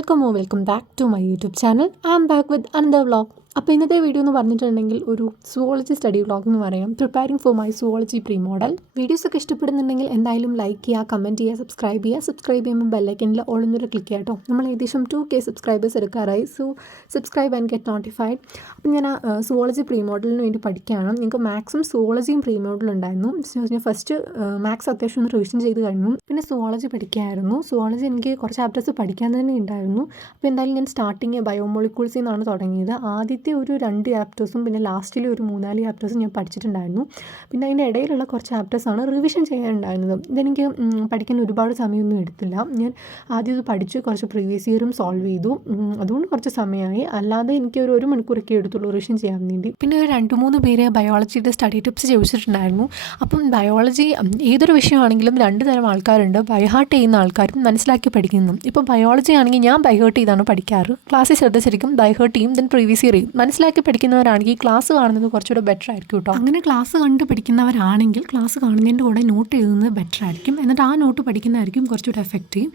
welcome back to my YouTube channel. I'm back with another vlog. അപ്പോൾ ഇന്നത്തെ video എന്ന് പറഞ്ഞിട്ടുണ്ടെങ്കിൽ ഒരു സുവോളജി സ്റ്റഡി വ്ളോഗ് എന്ന് പറയാം. Preparing for my zoology pre model. വീഡിയോസൊക്കെ ഇഷ്ടപ്പെടുന്നുണ്ടെങ്കിൽ എന്തായാലും ലൈക്ക് ചെയ്യുക, കമൻറ്റ് ചെയ്യുക, സബ്സ്ക്രൈബ് ചെയ്യുമ്പോൾ ബെല്ലൈക്കനിൽ ഓളൊന്നൊരു ക്ലിക്ക് ചെയ്യാം കേട്ടോ. നമ്മൾ ഏകദേശം 2K സബ്സ്ക്രൈബേഴ്സ് എടുക്കാറായി. So subscribe and get notified. അപ്പം ഞാൻ സുവോളജി പ്രീ മോഡലിന് വേണ്ടി പഠിക്കുകയാണ്. നിങ്ങൾക്ക് മാത്സും സുവോളജിയും പ്രീ മോഡൽ ഉണ്ടായിരുന്നു. ഞാൻ ഫസ്റ്റ് മാത്സ് അത്യാവശ്യം ഒന്ന് റിവിഷൻ ചെയ്ത് കഴിഞ്ഞു. പിന്നെ സുവോളജി പഠിക്കുകയായിരുന്നു. സുവോളജി എനിക്ക് കുറച്ച് ചാപ്റ്റേഴ്സ് പഠിക്കാൻ തന്നെ ഉണ്ടായിരുന്നു. അപ്പോൾ എന്തായാലും ഞാൻ സ്റ്റാർട്ടിങ് ബയോമോളിക്യൂൾസിൽ നിന്നാണ് തുടങ്ങിയത്. ആദ്യത്തെ ഒരു 2 ചാപ്റ്റേഴ്സും പിന്നെ ലാസ്റ്റിൽ ഒരു 3-4 ചാപ്റ്റേഴ്സും ഞാൻ പഠിച്ചിട്ടുണ്ടായിരുന്നു. പിന്നെ അതിൻ്റെ ഇടയിലുള്ള കുറച്ച് ചാപ്റ്റേഴ്സാണ് റിവിഷൻ ചെയ്യാനുണ്ടായിരുന്നത്. ഇതെനിക്ക് പഠിക്കാൻ ഒരുപാട് സമയമൊന്നും എടുത്തില്ല. ഞാൻ ആദ്യം ഇത് പഠിച്ച് കുറച്ച് പ്രീവിയസ് ഇയറും സോൾവ് ചെയ്തു. അതുകൊണ്ട് കുറച്ച് സമയമായി. അല്ലാതെ എനിക്ക് ഒരു മണിക്കൂറൊക്കെ എടുത്തുള്ളൂ റിവിഷൻ ചെയ്യാൻ വേണ്ടി. പിന്നെ ഒരു 2-3 പേര് ബയോളജിയുടെ സ്റ്റഡി ടിപ്സ് ചോദിച്ചിട്ടുണ്ടായിരുന്നു. അപ്പം ബയോളജി ഏതൊരു വിഷയമാണെങ്കിലും 2 തരം ആൾക്കാരുണ്ട്. ബൈഹാർട്ട് ചെയ്യുന്ന ആൾക്കാരും മനസ്സിലാക്കി പഠിക്കുന്നു. ഇപ്പം ബയോളജി ആണെങ്കിൽ ഞാൻ ബൈഹാർട്ട് ചെയ്താണ് പഠിക്കാറ്. ക്ലാസ്സിൽ ശ്രദ്ധിച്ചിരിക്കും, ബൈഹാർട്ട് ചെയ്യും, ദെൻ പ്രീവിയസ് ഇയർ ചെയ്യും. മനസ്സിലാക്കി പഠിക്കുന്നവരാണെങ്കിൽ ക്ലാസ് കാണുന്നത് കുറച്ചുകൂടെ ബെറ്റർ ആയിരിക്കും കേട്ടോ. അങ്ങനെ ക്ലാസ് കണ്ട് പഠിക്കുന്നവരാണെങ്കിൽ ക്ലാസ് കാണുന്നതിൻ്റെ കൂടെ നോട്ട് എഴുതുന്നത് ബെറ്റർ ആയിരിക്കും. എന്നിട്ട് ആ നോട്ട് പഠിക്കുന്നതായിരിക്കും കുറച്ചുകൂടെ എഫക്റ്റീവ്.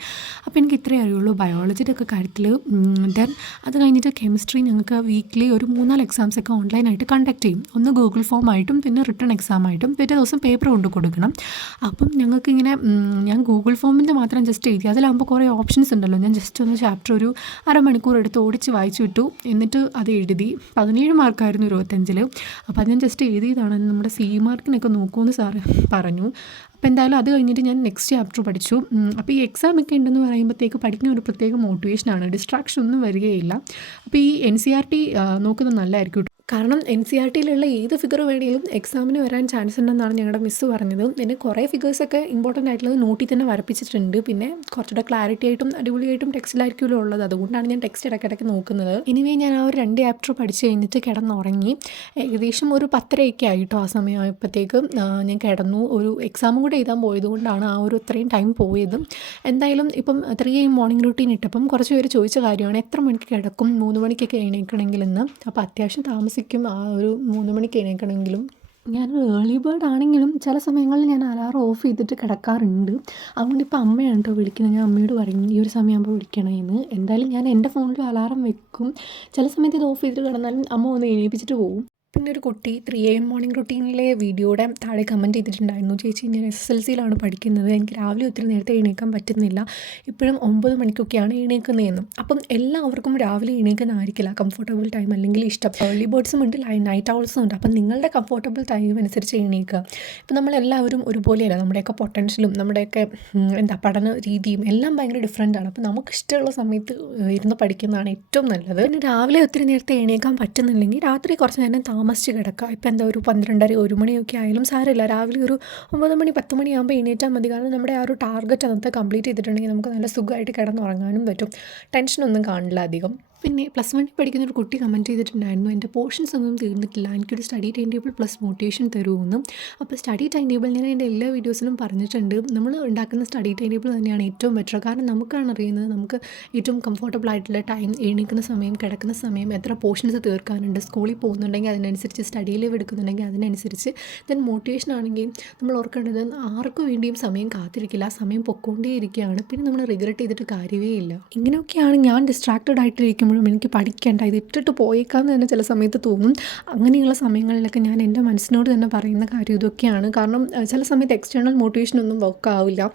അപ്പോൾ എനിക്ക് ഇത്രയേ അറിയുള്ളൂ ബയോളജിയുടെ ഒക്കെ കാര്യത്തിൽ. ദെൻ അത് കഴിഞ്ഞിട്ട് കെമിസ്ട്രി ഞങ്ങൾക്ക് വീക്ക്ലി ഒരു 3-4 എക്സാംസ് ഒക്കെ ഓൺലൈനായിട്ട് കണ്ടക്ട് ചെയ്യും. ഒന്ന് ഗൂഗിൾ ഫോം ആയിട്ടും പിന്നെ റിട്ടേൺ എക്സാം ആയിട്ടും പിറ്റേ ദിവസം പേപ്പർ കൊണ്ട് കൊടുക്കണം. അപ്പം ഞങ്ങൾക്കിങ്ങനെ ഞാൻ ഗൂഗിൾ ഫോമിൻ്റെ മാത്രം ജസ്റ്റ് എഴുതി. അതിലാകുമ്പോൾ കുറേ ഓപ്ഷൻസ് ഉണ്ടല്ലോ. ഞാൻ ജസ്റ്റ് ഒന്ന് ചാപ്റ്റർ ഒരു അരമണിക്കൂർ എടുത്ത് ഓടിച്ച് വായിച്ചു വിട്ടു. എന്നിട്ട് അത് എഴുതി. 17 മാർക്കായിരുന്നു 25-ൽ. അപ്പോൾ അത് ഞാൻ ജസ്റ്റ് എഴുതിയതാണ്. നമ്മുടെ CE മാർക്കിനൊക്കെ നോക്കുമെന്ന് സാറ് പറഞ്ഞു. അപ്പോൾ എന്തായാലും അത് കഴിഞ്ഞിട്ട് ഞാൻ നെക്സ്റ്റ് ചാപ്റ്റർ പഠിച്ചു. അപ്പോൾ ഈ എക്സാം ഒക്കെ ഉണ്ടെന്ന് പറയുമ്പോഴത്തേക്ക് പഠിക്കുന്ന ഒരു പ്രത്യേക മോട്ടിവേഷനാണ്. ഡിസ്ട്രാക്ഷൻ ഒന്നും വരികയില്ല. അപ്പോൾ ഈ NCERT നോക്കുന്നത് നല്ലതായിരിക്കും. കാരണം NCERTയിലുള്ള ഏത് ഫിഗർ വേണമെങ്കിലും എക്സാമിന് വരാൻ ചാൻസ് ഉണ്ടെന്നാണ് ഞങ്ങളുടെ മിസ്സ് പറഞ്ഞത്. പിന്നെ കുറേ ഫിഗേഴ്സൊക്കെ ഇമ്പോർട്ടൻ്റ് ആയിട്ടുള്ളത് നോട്ടിൽ തന്നെ വരപ്പിച്ചിട്ടുണ്ട്. പിന്നെ കുറച്ചുകൂടെ ക്ലാരിറ്റി ആയിട്ടും അടിപൊളിയായിട്ടും ടെക്സ്റ്റിലായിരിക്കുമല്ലോ ഉള്ളത്. അതുകൊണ്ടാണ് ഞാൻ ടെക്സ്റ്റ് ഇടയ്ക്കിടയ്ക്ക് നോക്കുന്നത്. ഇനിവേ ഞാൻ ആ ഒരു 2 ചാപ്റ്റർ പഠിച്ച് കഴിഞ്ഞിട്ട് കിടന്നുറങ്ങി. ഏകദേശം ഒരു 10:30 ആയിട്ടോ. ആ സമയമായപ്പോഴത്തേക്ക് ഞാൻ കിടന്നു. ഒരു എക്സാമും കൂടെ എഴുതാൻ പോയത് കൊണ്ടാണ് ആ ഒരു ഇത്രയും ടൈം പോയത്. എന്തായാലും ഇപ്പം 3 AM മോർണിംഗ് റൂട്ടീൻ ഇട്ടപ്പം കുറച്ച് പേര് ചോദിച്ച കാര്യമാണ് എത്ര മണിക്ക് കിടക്കും 3 മണിക്കൊക്കെ എണീക്കണമെങ്കിലെന്ന്. അപ്പോൾ അത്യാവശ്യം താമസിക്കും ആ ഒരു 3 മണിക്ക് എണീക്കണമെങ്കിലും. ഞാൻ ഏർലി ബേർഡ് ആണെങ്കിലും ചില സമയങ്ങളിൽ ഞാൻ അലാറം ഓഫ് ചെയ്തിട്ട് കിടക്കാറുണ്ട്. അതുകൊണ്ട് ഇപ്പോൾ അമ്മയാണ് കേട്ടോ വിളിക്കുന്നത്. ഞാൻ അമ്മയോട് പറയും ഈ ഒരു സമയമാകുമ്പോൾ വിളിക്കണമെന്ന്. എന്തായാലും ഞാൻ എൻ്റെ ഫോണിലും അലാറം വെക്കും. ചില സമയത്ത് ഇത് ഓഫ് ചെയ്തിട്ട് കിടന്നാലും അമ്മ ഒന്ന് എണീപ്പിച്ചിട്ട് പോകും. പിന്നെ ഒരു കുട്ടി 3 AM മോർണിംഗ് റൂട്ടീനിലെ വീഡിയോയുടെ താഴെ കമൻറ്റ് ചെയ്തിട്ടുണ്ടായിരുന്നു, ചേച്ചി ഞാൻ SSLCയിലാണ് പഠിക്കുന്നത്, എനിക്ക് രാവിലെ ഒത്തിരി നേരത്തെ എണീക്കാൻ പറ്റുന്നില്ല, ഇപ്പോഴും 9 മണിക്കൊക്കെയാണ് എണീക്കുന്നതെന്നും. അപ്പം എല്ലാവർക്കും രാവിലെ എണീക്കുന്നതായിരിക്കില്ല കംഫർട്ടബിൾ ടൈം അല്ലെങ്കിൽ ഇഷ്ടം. ഏർലി ബേർഡ്സും ഉണ്ട്, നൈറ്റ് ഔൾസും ഉണ്ട്. അപ്പം നിങ്ങളുടെ കംഫർട്ടബിൾ ടൈം അനുസരിച്ച് എണീക്കുക. ഇപ്പം നമ്മളെല്ലാവരും ഒരുപോലെയല്ല. നമ്മുടെയൊക്കെ പൊട്ടൻഷ്യലും നമ്മുടെയൊക്കെ പഠന രീതിയും എല്ലാം ഭയങ്കര ഡിഫറെൻ്റ് ആണ്. അപ്പം നമുക്ക് ഇഷ്ടമുള്ള സമയത്ത് ഇരുന്ന് പഠിക്കുന്നതാണ് ഏറ്റവും നല്ലത്. പിന്നെ രാവിലെ ഒത്തിരി നേരത്തെ എണീക്കാൻ പറ്റുന്നില്ലെങ്കിൽ രാത്രി കുറച്ച് നേരം താമസിച്ച് കിടക്കുക. ഇപ്പം എന്താ ഒരു 12:30 1 മണിയൊക്കെ ആയാലും സാരമില്ല. രാവിലെ ഒരു 9 മണി 10 മണിയാകുമ്പോൾ എണീറ്റാൽ മതി. കാരണം നമ്മുടെ ആ ഒരു ടാർഗറ്റ് അന്നത്തെ കംപ്ലീറ്റ് ചെയ്തിട്ടുണ്ടെങ്കിൽ നമുക്ക് നല്ല സുഖമായിട്ട് കിടന്നുറങ്ങാനും പറ്റും. ടെൻഷനൊന്നും കാണില്ല അധികം. പിന്നെ +1 പഠിക്കുന്ന ഒരു കുട്ടി കമൻറ്റ് ചെയ്തിട്ടുണ്ടായിരുന്നു, എൻ്റെ പോർഷൻസ് ഒന്നും തീർന്നിട്ടില്ല, എനിക്കൊരു study time table plus motivation തരുമെന്നും. അപ്പോൾ സ്റ്റഡി ടൈം ടേബിൾ ഞാൻ എൻ്റെ എല്ലാ വീഡിയോസിലും പറഞ്ഞിട്ടുണ്ട്. നമ്മൾ ഉണ്ടാക്കുന്ന സ്റ്റഡി ടൈം ടേബിൾ തന്നെയാണ് ഏറ്റവും ബെറ്റർ. കാരണം നമുക്കാണ് അറിയുന്നത് നമുക്ക് ഏറ്റവും കംഫർട്ടബിൾ ആയിട്ടുള്ള ടൈം, എണീക്കുന്ന സമയം, കിടക്കുന്ന സമയം, എത്ര പോർഷൻസ് തീർക്കാനുണ്ട്. സ്കൂളിൽ പോകുന്നുണ്ടെങ്കിൽ അതിനനുസരിച്ച്, സ്റ്റഡി ലീവ് എടുക്കുന്നുണ്ടെങ്കിൽ അതിനനുസരിച്ച്. ദെൻ മോട്ടിവേഷൻ ആണെങ്കിൽ നമ്മൾ ഓർക്കേണ്ടത് ആർക്കും വേണ്ടിയും സമയം കാത്തിരിക്കില്ല, സമയം പൊക്കോണ്ടേയിരിക്കുകയാണ്. പിന്നെ നമ്മൾ റിഗ്രറ്റ് ചെയ്തിട്ട് കാര്യമേ ഇല്ല. ഇങ്ങനെയൊക്കെയാണ് ഞാൻ ഡിസ്ട്രാക്റ്റഡ് ആയിട്ടിരിക്കുമ്പോൾ എനിക്ക് പഠിക്കേണ്ട, ഇത് ഇട്ടിട്ട് പോയേക്കാന്ന് തന്നെ ചില സമയത്ത് തോന്നും. അങ്ങനെയുള്ള സമയങ്ങളിലൊക്കെ ഞാൻ എൻ്റെ മനസ്സിനോട് തന്നെ പറയുന്ന കാര്യം ഇതൊക്കെയാണ്. കാരണം ചില സമയത്ത് എക്സ്റ്റേണൽ മോട്ടിവേഷനൊന്നും വർക്ക് ആവില്ല.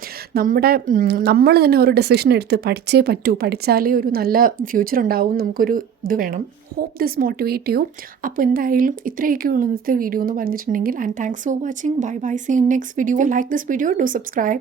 നമ്മൾ തന്നെ ഒരു ഡെസിഷൻ എടുത്ത് പഠിച്ചേ പറ്റൂ, പഠിച്ചാലേ ഒരു നല്ല ഫ്യൂച്ചർ ഉണ്ടാവും, നമുക്കൊരു ഇത് വേണം. Hope this motivate you. അപ്പോൾ എന്തായാലും ഇത്രയൊക്കെയുള്ളൂ ഇന്നത്തെ വീഡിയോ എന്ന് പറഞ്ഞിട്ടുണ്ടെങ്കിൽ. And thanks for watching. Bye bye. See in next video. Like this video, do subscribe.